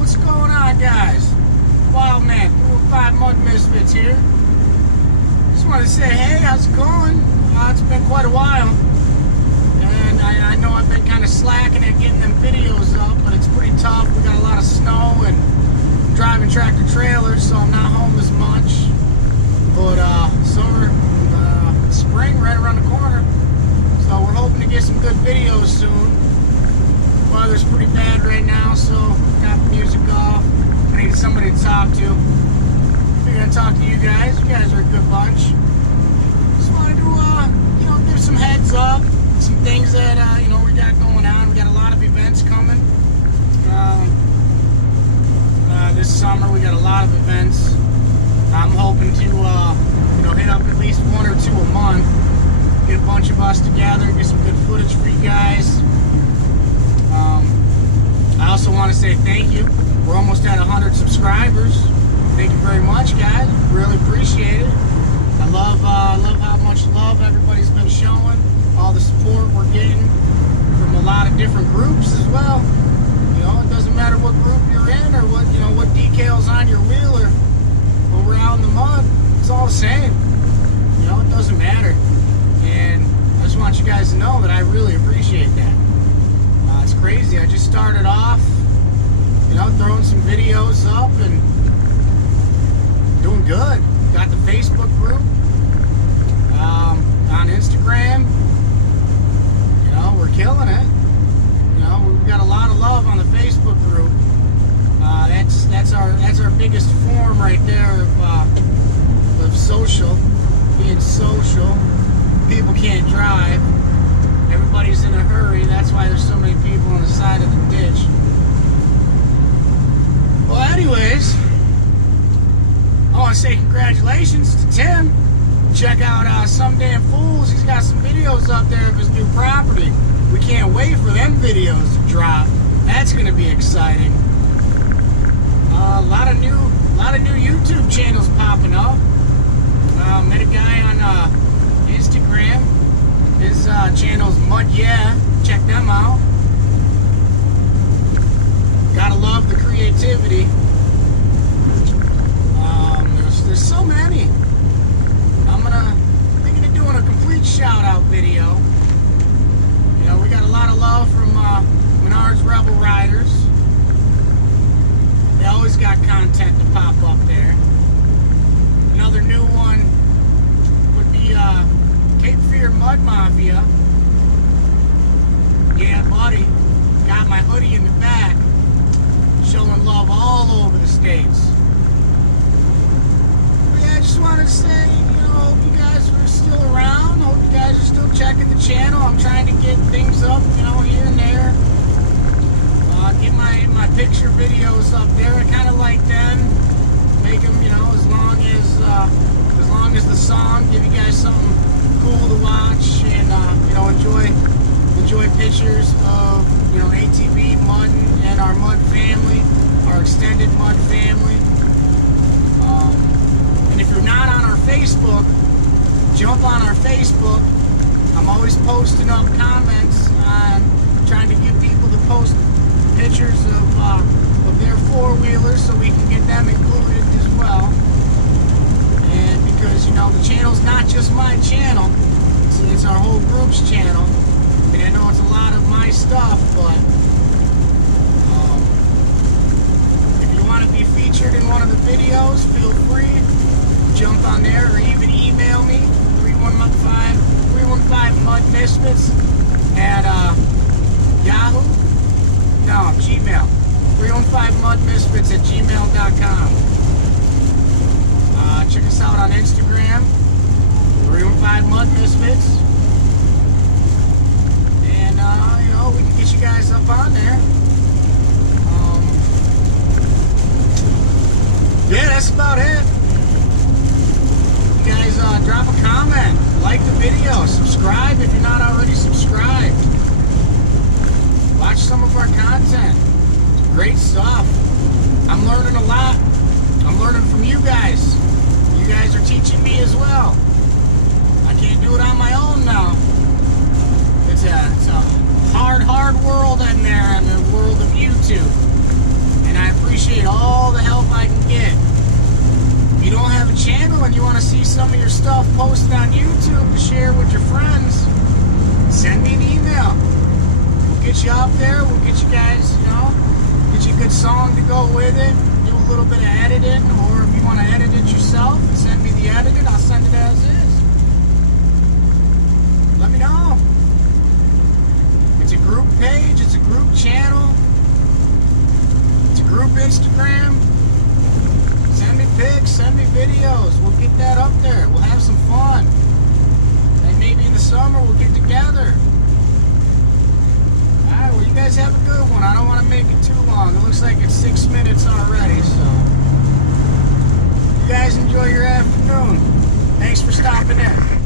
What's going on, guys? Wild Man, 5 Mudmisfitz here. Just wanted to say, hey, how's it going? It's been quite a while. And I know I've been kind of slacking at getting them videos up, but it's pretty tough. We got a lot of snow and driving tractor trailers, so I'm not home as much. But summer, spring right around the corner. So we're hoping to get some good videos soon. Weather's pretty bad right now, so got the music off. I need somebody to talk to. We're gonna talk to you guys. You guys are a good bunch. Just wanted to, give some heads up, some things that we got going on. We got a lot of events coming. This summer we got a lot of events. I'm hoping to, hit up at least 1 or 2 a month. Get a bunch of us together, get some good footage for you guys. I also want to say thank you. We're almost at 100 subscribers. Thank you very much, guys. Really appreciate it. I love how much love everybody's been showing. All the support we're getting from a lot of different groups as well. It doesn't matter what group you're in or what decals on your wheel or when we're out in the mud. It's all the same. It doesn't matter. And I just want you guys to know that I really appreciate that. It's crazy. I just started off, throwing some videos up and doing good. Got the Facebook group, on Instagram. We're killing it. We've got a lot of love on the Facebook group. That's our biggest form right there of social, being social. People can't drive. Everybody's in a hurry. That's why there's so many people on the side of the ditch. Well, anyways, I want to say congratulations to Tim. Check out Some Damn Fools. He's got some videos up there of his new property. We can't wait for them videos to drop. That's going to be exciting. A lot of new YouTube channels popping up. Met a guy on Instagram. His channel's Mud Yeah. Check them out. Gotta love the creativity. There's so many. I'm thinking of doing a complete shout out video. We got a lot of love from Menards Rebel Riders. They always got content to pop up there. Another new one would be Cape Fear Mud Mafia. Yeah, buddy. Got my hoodie in the back. Showing love all over the states. But yeah, I just wanted to say, hope you guys are still around. Hope you guys are still checking the channel. I'm trying to get things up, here and there. Get my picture videos up there. I kind of like them. Make them, as long as the song, give you guys something cool to watch and enjoy pictures of ATV mudding and our mud family, our extended mud family. And if you're not on our Facebook, jump on our Facebook. I'm always posting up comments on trying to get people to post pictures of their four-wheelers so we can get them included as well. And because the channel's not just my channel, it's our whole group's channel. I mean, I know it's a lot of my stuff, but if you want to be featured in one of the videos, feel free to jump on there or even email me 315 Mudmisfitz at Yahoo. No, Gmail. 315 Mudmisfitz at gmail.com. Check us out on Instagram. 315 Mudmisfitz. And, we can get you guys up on there. Yeah, that's about it. You guys drop a comment, like the video, subscribe if you're not already subscribed. Watch some of our content. It's great stuff. I'm learning a lot. I'm learning from you guys. You guys are teaching me as well. I can't do it on my own now. It's a hard world in there in the world of YouTube. And I appreciate some of your stuff posted on YouTube to share with your friends, send me an email. We'll get you up there. We'll get you guys, get you a good song to go with it. Do a little bit of editing, or if you want to edit it yourself, send me the edited. I'll send it as is. Let me know. It's a group page. It's a group channel. It's a group Instagram. Send me pics. Send me videos. We'll get that up there. We'll have some fun. And maybe in the summer we'll get together. Alright, well, you guys have a good one. I don't want to make it too long. It looks like it's 6 minutes already, so you guys enjoy your afternoon. Thanks for stopping in.